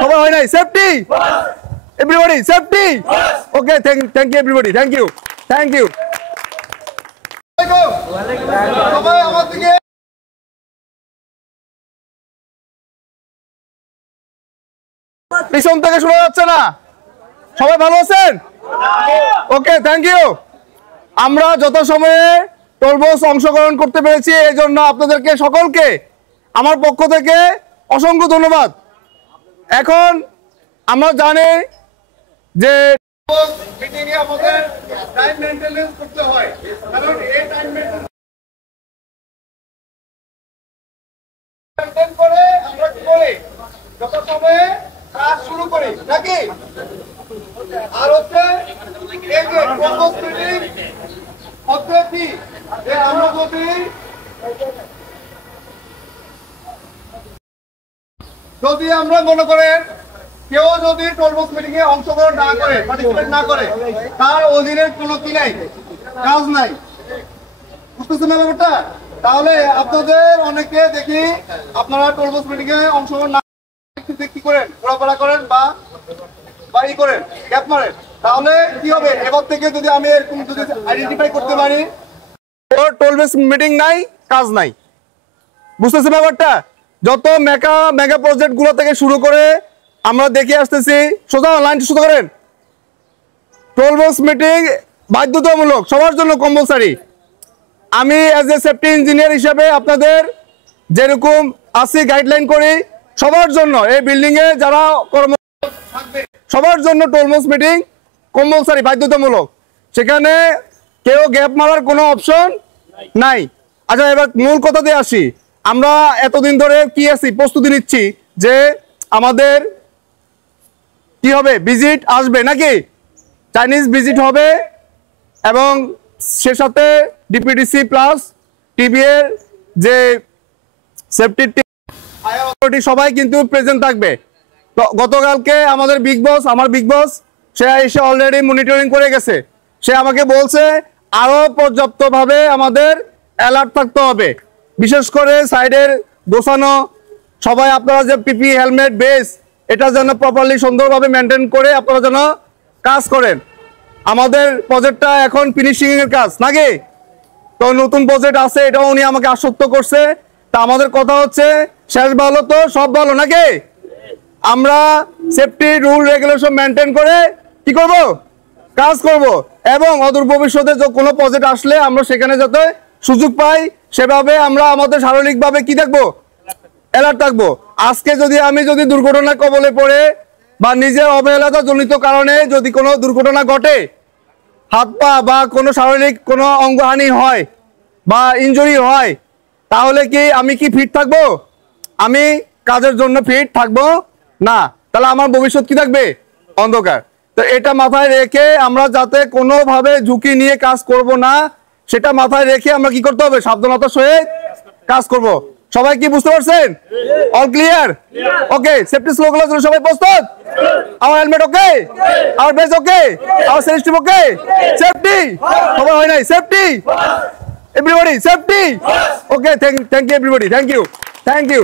সবাই হয় নাই safety everybody safety okay thank you everybody thank you সবাই আমার দিকে পিছন থেকে শোনা যাচ্ছে না সবাই ভালো আছেন ওকে থ্যাংক ইউ আমরা যথাসময়ে টোলবক্স অংশগ্রহণ করতে পেরেছি এই জন্য আপনাদেরকে সকলকে আমার পক্ষ থেকে অসংখ্য ধন্যবাদ এখন আমরা জানি যে মিটিং এ আমাদের টাইম মেইনটেনেন্স করতে হয় কারণ এই টাইম মেইনটেন করে আমরা কি করি যথাসময়ে কাজ শুরু করি নাকি আর হচ্ছে এই যে টোলবক্স মিটিং পদ্ধতি যে আমরা যদি আমরা মনে করেন কেউ যদি টোলবক্স মিটিং এ অংশগ্রহণ না করে পার্টিসিপেট না করে তার অধীনে কোনো কি নাই কাজ নাই বুঝতেছেন না ব্যাপারটা তাহলে আপনাদের অনেকে দেখি আপনারা টোলবক্স মিটিং এ অংশগ্রহণ না কি করেন ঘোরাফেরা করেন বা ই করেন গ্যাপ মারেন তাহলে কি হবে এবার থেকে যদি আমি এরকম যদি আইডেন্টিফাই করতে পারি টোলবক্স মিটিং নাই কাজ নাই বুঝতেছেন ব্যাপারটা যত মেগা প্রজেক্ট গুলো থেকে শুরু করে আমরা দেখে আসতেছি সোজা লাইন শুরু করেন টোলবক্স মিটিং বাধ্যতামূলক সবার জন্য কম্পালসারি আমি অ্যাজ এ সেফটি ইঞ্জিনিয়ার হিসেবে আপনাদের যেরকম আসি গাইডলাইন করি সবার জন্য এই বিল্ডিং এ যারা কর্ম থাকবে সবার জন্য টোলবক্স মিটিং কম্পালসারি বাধ্যতামূলক সেখানে কেউ গ্যাপ মারার কোনো অপশন নাই আচ্ছা এবার মূল কথাতে আসি আমরা এতদিন ধরে কি আছি প্রস্তুতি নিচ্ছি যে আমাদের কি হবে ভিজিট আসবে নাকি চাইনিজ ভিজিট হবে এবং সে সাথে ডিপিডিসি প্লাস টিবি এর যে সেফটি অথরিটি সবাই কিন্তু প্রেজেন্ট থাকবে তো গতকালকে আমাদের আমার বিগ বস সে এসে অলরেডি মনিটরিং করে গেছে সে আমাকে বলছে আরো পর্যাপ্তভাবে আমাদের অ্যালার্ট থাকতে হবে বিশেষ করে সাইডের গোছানো সবাই আপনারা যে পিপি হেলমেট বেস এটা যেন প্রপারলি সুন্দরভাবে মেনটেন করে আপনারা যেন কাজ করেন আমাদের প্রজেক্টটা এখন ফিনিশিং এর কাজ নাকি তো নতুন প্রজেক্ট আছে এটাও উনি আমাকে আশ্বস্ত করছে তা আমাদের কথা হচ্ছে শেষ ভালো তো সব ভালো নাকি আমরা সেফটি রুল রেগুলেশন মেনটেন করে কি করব কাজ করব এবং অদূর ভবিষ্যতে যে কোনো প্রজেক্ট আসলে আমরা সেখানে যাতে সুযোগ পাই সেভাবে আমরা আমাদের শারীরিকভাবে কি থাকবো অ্যালার্ট থাকবো আজকে আমি যদি দুর্ঘটনার কবলে পড়ে বা নিজের অবহেলাতা জনিত কারণে যদি কোনো দুর্ঘটনা ঘটে হাত পা বা কোনো শারীরিক কোনো অঙ্গহানি হয় বা ইনজুরি হয় তাহলে কি আমি কি ফিট থাকবো আমি কাজের জন্য ফিট থাকবো না তাহলে আমার ভবিষ্যৎ কি থাকবে অন্ধকার তো এটা মাথায় রেখে আমরা যাতে কোনোভাবে ঝুঁকি নিয়ে কাজ করব না সেটা মাথায় রেখে আমরা কি করতে হবে সাবধানতার সহিত কাজ করব সবাই কি বুঝতে পারছেন অল ক্লিয়ার ওকে সেফটি স্লোগানের জন্য সবাই প্রস্তুত আমার হেলমেট ওকে আমার বেস ওকে আমার সেফটি ওকে সেফটি সবাই হয় নাই safety everybody safety okay thank you everybody thank you